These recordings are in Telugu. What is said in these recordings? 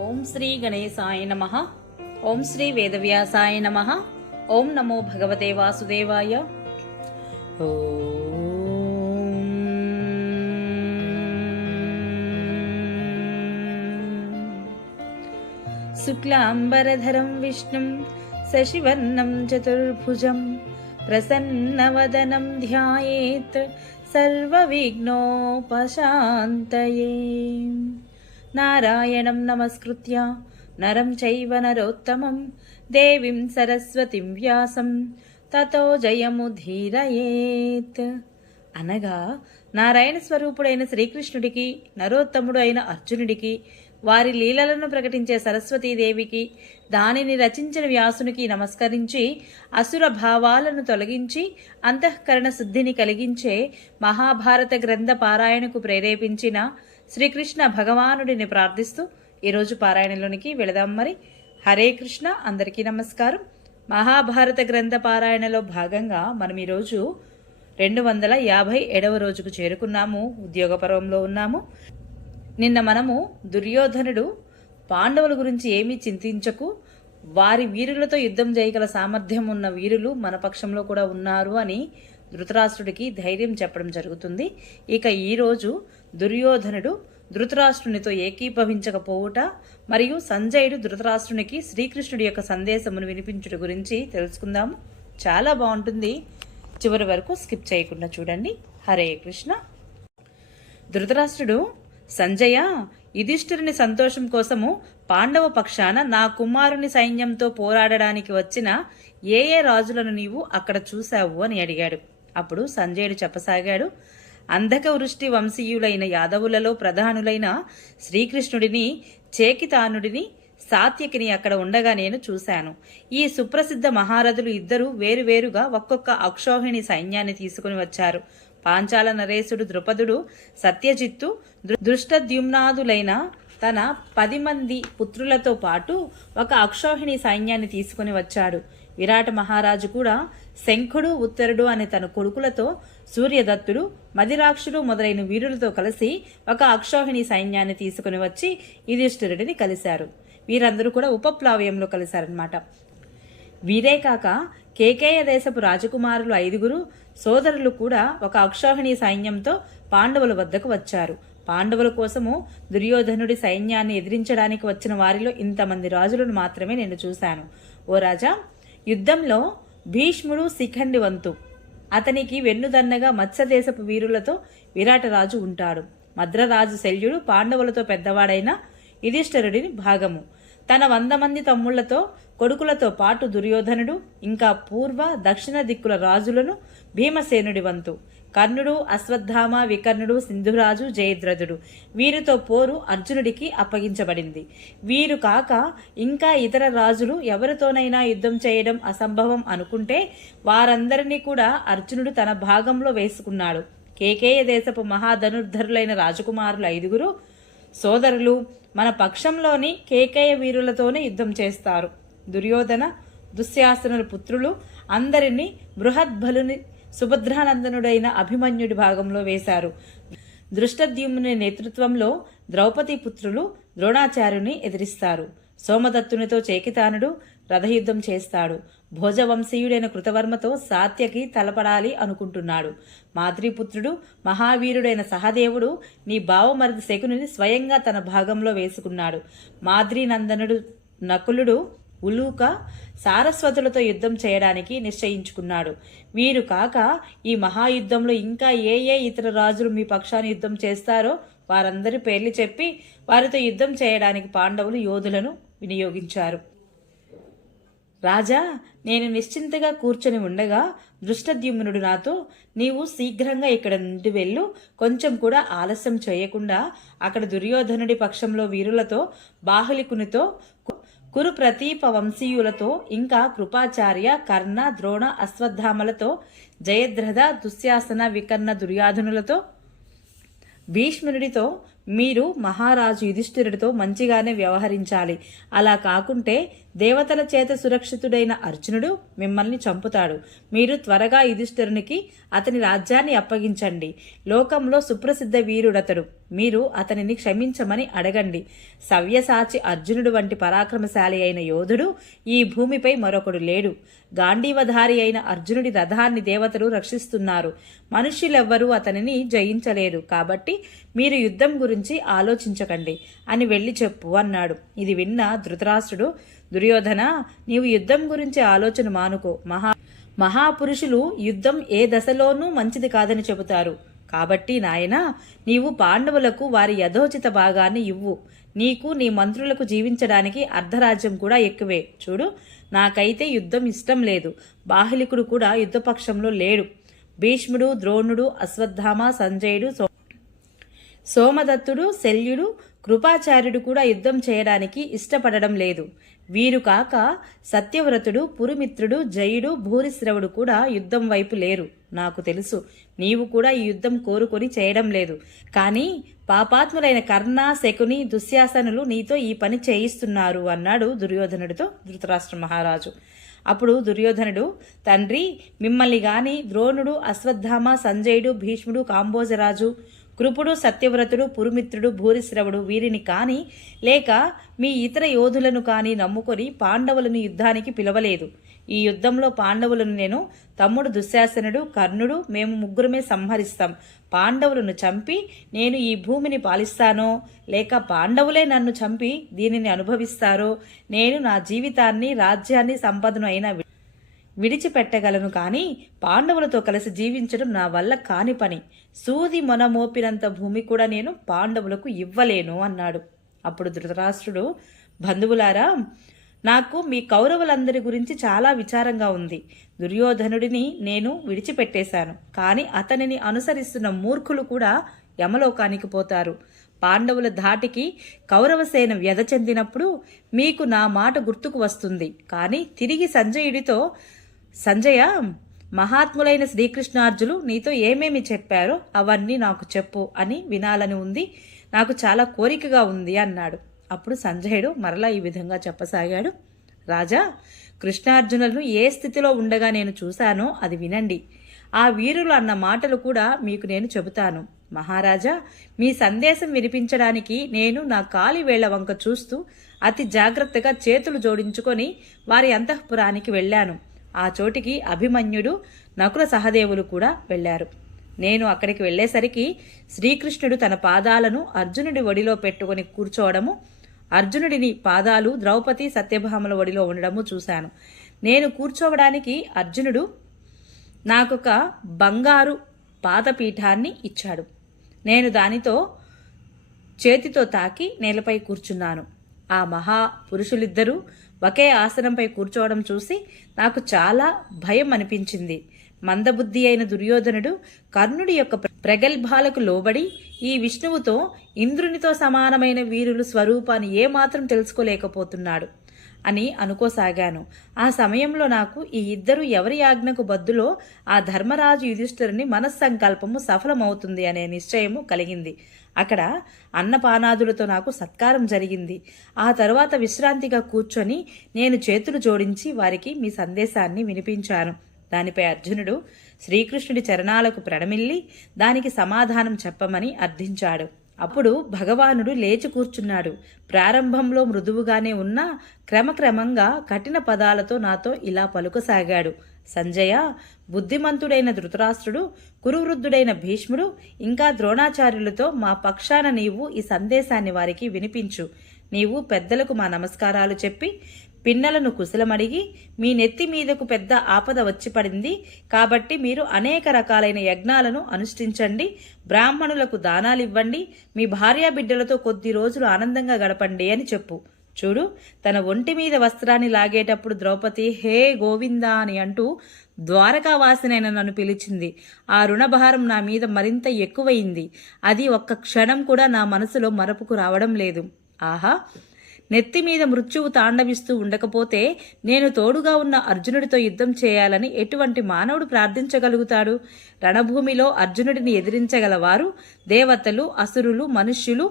ఓం శ్రీ గణేశాయ నమః. ఓం శ్రీ వేదవ్యాసాయ నమః. ఓం నమో భగవతే వాసుదేవాయ. శుక్లాంబరధరం విష్ణుం శశివర్ణం చతుర్భుజం ప్రసన్నవదనం ధ్యాయేత్ సర్వవిఘ్నోపశాంతయే. నారాయణం నమస్కృత్య నరం చైవ నరోత్తమం దేవీం సరస్వతిం వ్యాసం తతో జయముధీరయేత్. అనగా నారాయణ స్వరూపుడైన శ్రీకృష్ణుడికి, నరోత్తముడు అయిన అర్జునుడికి, వారి లీలలను ప్రకటించే సరస్వతీదేవికి, దానిని రచించిన వ్యాసునికి నమస్కరించి అసుర భావాలను తొలగించి అంతఃకరణ శుద్ధిని కలిగించే మహాభారత గ్రంథ పారాయణకు ప్రేరేపించిన శ్రీకృష్ణ భగవానుడిని ప్రార్థిస్తూ ఈరోజు పారాయణలోనికి వెళదాం. మరి హరే కృష్ణ. అందరికీ నమస్కారం. మహాభారత గ్రంథ పారాయణలో భాగంగా మనం ఈరోజు 257వ రోజుకు చేరుకున్నాము. ఉద్యోగ పర్వంలో ఉన్నాము. నిన్న మనము దుర్యోధనుడు పాండవుల గురించి ఏమీ చింతించకు, వారి వీరులతో యుద్ధం చేయగల సామర్థ్యం ఉన్న వీరులు మన పక్షంలో కూడా ఉన్నారు అని ధృతరాష్ట్రుడికి ధైర్యం చెప్పడం జరుగుతుంది. ఇక ఈరోజు దుర్యోధనుడు ధృతరాష్ట్రునితో ఏకీభవించకపోవుట మరియు సంజయుడు ధృతరాష్ట్రునికి శ్రీకృష్ణుడి యొక్క సందేశమును వినిపించుట గురించి తెలుసుకుందాము. చాలా బాగుంటుంది. చివరి వరకు స్కిప్ చేయకుండా చూడండి. హరే కృష్ణ. ధృతరాష్ట్రుడు, సంజయ, యుధిష్ఠిరుని సంతోషం కోసము పాండవ పక్షాన నా కుమారుని సైన్యంతో పోరాడడానికి వచ్చిన ఏ రాజులను నీవు అక్కడ చూశావు అని అడిగాడు. అప్పుడు సంజయుడు చెప్పసాగాడు, అంధక వృష్టి వంశీయులైన యాదవులలో ప్రధానులైన శ్రీకృష్ణుడిని, చేకితానుడిని, సాత్యకిని అక్కడ ఉండగా నేను చూశాను. ఈ సుప్రసిద్ధ మహారథులు ఇద్దరు వేరువేరుగా ఒక్కొక్క అక్షోహిణి సైన్యాన్ని తీసుకుని వచ్చారు. పాంచాల నరేశుడు ద్రుపదుడు సత్యజిత్తు దృష్టద్యుమ్నాదులైన తన 10 మంది పుత్రులతో పాటు ఒక అక్షోహిణి సైన్యాన్ని తీసుకుని వచ్చాడు. విరాట మహారాజు కూడా శంఖుడు, ఉత్తరుడు అనే తన కొడుకులతో, సూర్యదత్తుడు, మదిరాక్షుడు మొదలైన వీరులతో కలిసి ఒక అక్షోహిణి సైన్యాన్ని తీసుకుని వచ్చి యుధిష్ఠిరుడిని కలిశారు. వీరందరూ కూడా ఉపప్లావ్యంలో కలిశారన్నమాట. వీరే కాక కేకేయ దేశపు రాజకుమారులు 5 సోదరులు కూడా ఒక అక్షోహిణి సైన్యంతో పాండవుల వద్దకు వచ్చారు. పాండవుల కోసము దుర్యోధనుడి సైన్యాన్ని ఎదిరించడానికి వచ్చిన వారిలో ఇంతమంది రాజులను మాత్రమే నేను చూశాను. ఓ రాజా, యుద్ధంలో భీష్ముడు శిఖండి వంతు. అతనికి వెన్నుదన్నగా మత్స్యదేశపు వీరులతో విరాటరాజు ఉంటాడు. మద్రరాజు శల్యుడు పాండవులతో పెద్దవాడైన యుధిష్ఠిరుడిని భాగము. తన 100 మంది తమ్ముళ్లతో, కొడుకులతో పాటు దుర్యోధనుడు, ఇంకా పూర్వ దక్షిణ దిక్కుల రాజులను భీమసేనుడి వంతు. కర్ణుడు, అశ్వత్థామ, వికర్ణుడు, సింధురాజు, జయద్రథుడు, వీరితో పోరు అర్జునుడికి అప్పగించబడింది. వీరు కాక ఇంకా ఇతర రాజులు ఎవరితోనైనా యుద్ధం చేయడం అసంభవం అనుకుంటే వారందరినీ కూడా అర్జునుడు తన భాగంలో వేసుకున్నాడు. కేకేయ దేశపు మహాధనుర్ధరులైన రాజకుమారులు 5 సోదరులు మన పక్షంలోని కేకేయ వీరులతోనే యుద్ధం చేస్తారు. దుర్యోధన, దుశ్శాసనుల పుత్రులు అందరినీ బృహద్బలుని సుభద్రానందనుడైన అభిమన్యుడి భాగంలో వేశారు. దృష్టద్యుమ్నుని నేతృత్వంలో ద్రౌపది పుత్రులు ద్రోణాచార్యుని ఎదిరిస్తారు. సోమదత్తునితో చేకితానుడు రథయుద్ధం చేస్తాడు. భోజవంశీయుడైన కృతవర్మతో సాత్యకి తలపడాలి అనుకుంటున్నాడు. మాద్రీపుత్రుడు మహావీరుడైన సహదేవుడు నీ బావమరిది శకుని స్వయంగా తన భాగంలో వేసుకున్నాడు. మాద్రీనందనుడు నకులుడు ఉలూక సారస్వతులతో యుద్ధం చేయడానికి నిశ్చయించుకున్నాడు. వీరు కాక ఈ మహాయుద్ధంలో ఇంకా ఏ ఇతర రాజులు మీ పక్షాన్ని యుద్ధం చేస్తారో వారందరి పేర్లు చెప్పి వారితో యుద్ధం చేయడానికి పాండవులు యోధులను వినియోగించారు. రాజా, నేను నిశ్చింతగా కూర్చొని ఉండగా దృష్టద్యుమ్నుడు నాతో, నీవు శీఘ్రంగా ఇక్కడ నుండి వెళ్ళు, కొంచెం కూడా ఆలస్యం చేయకుండా అక్కడ దుర్యోధనుడి పక్షంలో వీరులతో, బాహులికునితో, కురు ప్రతీప వంశీయులతో, ఇంకా కృపాచార్య, కర్ణ, ద్రోణ, అశ్వత్థామలతో, జయద్రథ, దుశ్శాసన, వికర్ణ, దుర్యాధనులతో, భీష్మునిడితో, మీరు మహారాజు యుధిష్ఠిరుడితో మంచిగానే వ్యవహరించాలి. అలా కాకుంటే దేవతల చేత సురక్షితుడైన అర్జునుడు మిమ్మల్ని చంపుతాడు. మీరు త్వరగా యుధిష్ఠిరునికి అతని రాజ్యాన్ని అప్పగించండి. లోకంలో సుప్రసిద్ధ వీరుడతడు. మీరు అతనిని క్షమించమని అడగండి. సవ్యసాచి అర్జునుడు వంటి పరాక్రమశాలి అయిన యోధుడు ఈ భూమిపై మరొకడు లేడు. గాంధీవధారి అయిన అర్జునుడి రథాన్ని దేవతలు రక్షిస్తున్నారు. మనుష్యులెవ్వరూ అతనిని జయించలేరు. కాబట్టి మీరు యుద్ధం గురించి ఆలోచించకండి అని వెళ్ళి చెప్పు అన్నాడు. ఇది విన్న ధృతరాష్ట్రుడు, దుర్యోధన, నీవు యుద్ధం గురించి ఆలోచన మానుకో. మహాపురుషులు యుద్ధం ఏ దశలోనూ మంచిది కాదని చెబుతారు. కాబట్టి నాయనా, నీవు పాండవులకు వారి యథోచిత భాగాన్ని ఇవ్వు. నీకు నీ మంత్రులకు జీవించడానికి అర్ధరాజ్యం కూడా ఎక్కువే. చూడు, నాకైతే యుద్ధం ఇష్టం లేదు. బాహ్లికుడు కూడా యుద్ధపక్షంలో లేడు. భీష్ముడు, ద్రోణుడు, అశ్వత్థామ, సంజయుడు, సోమదత్తుడు, శల్యుడు, కృపాచార్యుడు కూడా యుద్ధం చేయడానికి ఇష్టపడడం లేదు. వీరు కాక సత్యవ్రతుడు, పురుమిత్రుడు, జయుడు, భూరిశ్రవుడు కూడా యుద్ధం వైపు లేరు. నాకు తెలుసు, నీవు కూడా ఈ యుద్ధం కోరుకొని చేయడం లేదు. కానీ పాపాత్ములైన కర్ణ, శకుని, దుశ్శాసనులు నీతో ఈ పని చేయిస్తున్నారు అన్నాడు దుర్యోధనుడితో ధృతరాష్ట్ర మహారాజు. అప్పుడు దుర్యోధనుడు, తండ్రి, మిమ్మల్ని గాని ద్రోణుడు, అశ్వత్థామ, సంజయుడు, భీష్ముడు, కాంబోజరాజు, కృపుడు, సత్యవ్రతుడు, పురుమిత్రుడు, భూరిశ్రవుడు వీరిని కాని లేక మీ ఇతర యోధులను కాని నమ్ముకొని పాండవులను యుద్ధానికి పిలవలేదు. ఈ యుద్ధంలో పాండవులను నేను, తమ్ముడు దుశ్శాసనుడు, కర్ణుడు మేము ముగ్గురమే సంహరిస్తాం. పాండవులను చంపి నేను ఈ భూమిని పాలిస్తానో లేక పాండవులే నన్ను చంపి దీనిని అనుభవిస్తారో నేను నా జీవితాన్ని, రాజ్యాన్ని, సంపదను అయినా విడిచిపెట్టగలను. కానీ పాండవులతో కలిసి జీవించడం నా వల్ల కాని పని. సూది మొన మోపినంత భూమి కూడా నేను పాండవులకు ఇవ్వలేను అన్నాడు. అప్పుడు ధృతరాష్ట్రుడు, బంధువులారా, నాకు మీ కౌరవులందరి గురించి చాలా విచారంగా ఉంది. దుర్యోధనుడిని నేను విడిచిపెట్టేశాను. కానీ అతనిని అనుసరిస్తున్న మూర్ఖులు కూడా యమలోకానికి పోతారు. పాండవుల ధాటికి కౌరవసేన వ్యధ చెందినప్పుడు మీకు నా మాట గుర్తుకు వస్తుంది. కానీ తిరిగి సంజయుడితో, సంజయ, మహాత్ములైన శ్రీకృష్ణార్జులు నీతో ఏమేమి చెప్పారో అవన్నీ నాకు చెప్పు అని వినాలని ఉంది. నాకు చాలా కోరికగా ఉంది అన్నాడు. అప్పుడు సంజయుడు మరలా ఈ విధంగా చెప్పసాగాడు. రాజా, కృష్ణార్జునులను ఏ స్థితిలో ఉండగా నేను చూశానో అది వినండి. ఆ వీరులు అన్న మాటలు కూడా మీకు నేను చెబుతాను. మహారాజా, మీ సందేశం వినిపించడానికి నేను నా కాలి వేళ్ల వంక చూస్తూ అతి జాగ్రత్తగా చేతులు జోడించుకొని వారి అంతఃపురానికి వెళ్ళాను. ఆ చోటికి అభిమన్యుడు, నకుల సహదేవులు కూడా వెళ్లారు. నేను అక్కడికి వెళ్లేసరికి శ్రీకృష్ణుడు తన పాదాలను అర్జునుడి ఒడిలో పెట్టుకుని కూర్చోవడము, అర్జునుడిని పాదాలు ద్రౌపది, సత్యభామల ఒడిలో ఉండడము చూశాను. నేను కూర్చోవడానికి అర్జునుడు నాకొక బంగారు పాదపీఠాన్ని ఇచ్చాడు. నేను దానితో చేతితో తాకి నేలపై కూర్చున్నాను. ఆ మహాపురుషులిద్దరూ ఒకే ఆసనంపై కూర్చోవడం చూసి నాకు చాలా భయం అనిపించింది. మందబుద్ధి అయిన దుర్యోధనుడు కర్ణుడి యొక్క ప్రగల్భాలకు లోబడి ఈ విష్ణువుతో, ఇంద్రునితో సమానమైన వీరుల స్వరూపాన్ని ఏమాత్రం తెలుసుకోలేకపోతున్నాడు అని అనుకోసాగాను. ఆ సమయంలో నాకు ఈ ఇద్దరు ఎవరి ఆజ్ఞకు బద్దులో ఆ ధర్మరాజు యుధిష్ఠిరుని మనస్సంకల్పము సఫలమవుతుంది అనే నిశ్చయము కలిగింది. అక్కడ అన్నపానాదులతో నాకు సత్కారం జరిగింది. ఆ తరువాత విశ్రాంతిగా కూర్చొని నేను చేతులు జోడించి వారికి మీ సందేశాన్ని వినిపించాను. దానిపై అర్జునుడు శ్రీకృష్ణుడి చరణాలకు ప్రణమిల్లి దానికి సమాధానం చెప్పమని అర్థించాడు. అప్పుడు భగవానుడు లేచి కూర్చున్నాడు. ప్రారంభంలో మృదువుగానే ఉన్నా క్రమక్రమంగా కఠిన పదాలతో నాతో ఇలా పలుకసాగాడు. సంజయ, బుద్ధిమంతుడైన ధృతరాష్ట్రుడు, కురువృద్ధుడైన భీష్ముడు, ఇంకా ద్రోణాచార్యులతో మా పక్షాన నీవు ఈ సందేశాన్ని వారికి వినిపించు. నీవు పెద్దలకు మా నమస్కారాలు చెప్పి పిన్నలను కుశలమడిగి, మీ నెత్తి మీదకు పెద్ద ఆపద వచ్చి పడింది కాబట్టి మీరు అనేక రకాలైన యజ్ఞాలను అనుష్ఠించండి, బ్రాహ్మణులకు దానాలివ్వండి, మీ భార్యాబిడ్డలతో కొద్ది రోజులు ఆనందంగా గడపండి అని చెప్పు. చూడు, తన ఒంటి మీద వస్త్రాన్ని లాగేటప్పుడు ద్రౌపది హే గోవిందా అని అంటూ ద్వారకావాసినైన నన్ను పిలిచింది. ఆ రుణభారం నా మీద మరింత ఎక్కువయింది. అది ఒక్క క్షణం కూడా నా మనసులో మరపుకు రావడం లేదు. ఆహా, నెత్తి మీద మృత్యువు తాండవిస్తూ ఉండకపోతే నేను తోడుగా ఉన్న అర్జునుడితో యుద్ధం చేయాలని ఎటువంటి మానవుడు ప్రార్థించగలుగుతాడు? రణభూమిలో అర్జునుడిని ఎదిరించగలవారు దేవతలు, అసురులు, మనుష్యులు,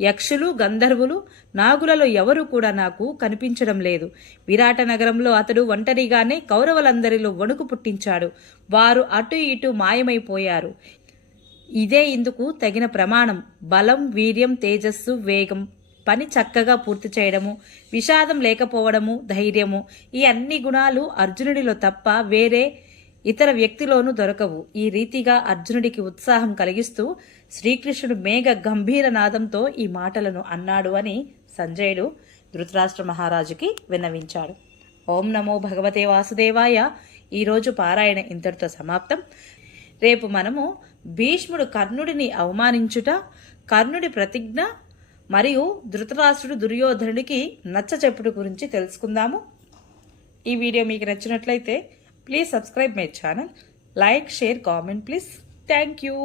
యక్షులు, గంధర్వులు, నాగులలో ఎవరూ కూడా నాకు కనిపించడం లేదు. విరాట నగరంలో అతడు ఒంటరిగానే కౌరవులందరిలో వణుకు పుట్టించాడు. వారు అటు ఇటు మాయమైపోయారు. ఇదే ఇందుకు తగిన ప్రమాణం. బలం, వీర్యం, తేజస్సు, వేగం, పని చక్కగా పూర్తి చేయడము, విషాదం లేకపోవడము, ధైర్యము, ఈ అన్ని గుణాలు అర్జునుడిలో తప్ప వేరే ఇతర వ్యక్తిలోనూ దొరకవు. ఈ రీతిగా అర్జునుడికి ఉత్సాహం కలిగిస్తూ శ్రీకృష్ణుడు మేఘ గంభీర నాదంతో ఈ మాటలను అన్నాడు అని సంజయుడు ధృతరాష్ట్ర మహారాజుకి విన్నవించాడు. ఓం నమో భగవతే వాసుదేవాయ. ఈరోజు పారాయణ ఇంతటితో సమాప్తం. రేపు మనము భీష్ముడు కర్ణుడిని అవమానించుట, కర్ణుడి ప్రతిజ్ఞ మరియు ధృతరాష్ట్రుడు దుర్యోధనుడికి నచ్చచెప్పుడు గురించి తెలుసుకుందాము. ఈ వీడియో మీకు నచ్చినట్లయితే please subscribe my channel, like, share, comment please. Thank you.